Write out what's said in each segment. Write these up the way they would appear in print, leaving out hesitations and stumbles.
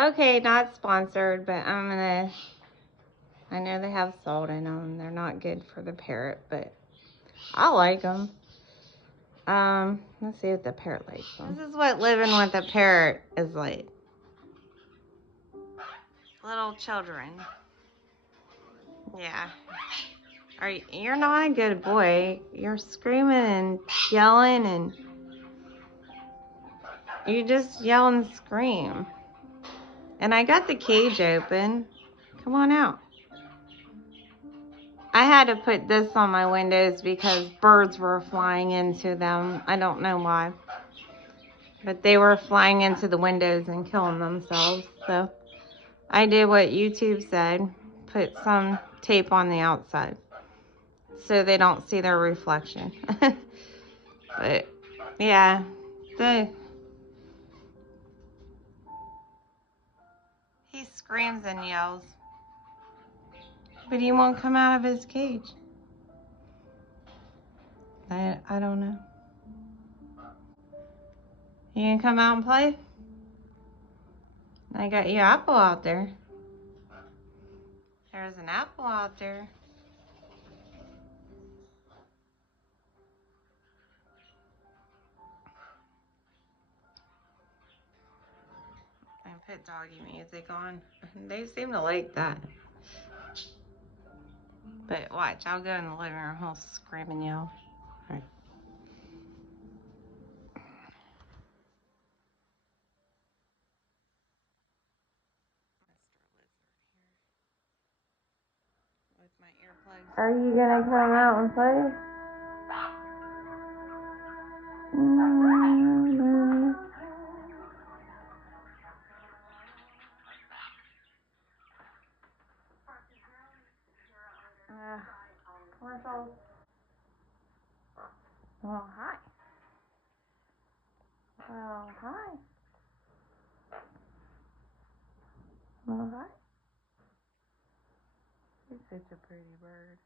Okay, not sponsored, but I know they have salt in them. They're not good for the parrot, but I like them. Let's see if the parrot likes them. This is what living with a parrot is like. Little children. Yeah. You're not a good boy. You're screaming and yelling, and you just yell and scream. And I got the cage open. Come on out. I had to put this on my windows because birds were flying into them. I don't know why. But they were flying into the windows and killing themselves. So I did what YouTube said. Put some tape on the outside so they don't see their reflection. But yeah, he screams and yells. But he won't come out of his cage. I don't know. You gonna come out and play? I got your apple out there. There's an apple out there. I put doggy music on. They seem to like that. But watch, I'll go in the living room. He'll scream and yell. All right. With my earplugs. Are you gonna come out and play? Commercials. Well, hi. Well, hi. Well, hi. You're such a pretty bird.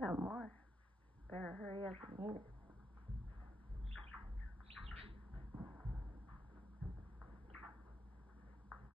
I got more. Better hurry up and eat it.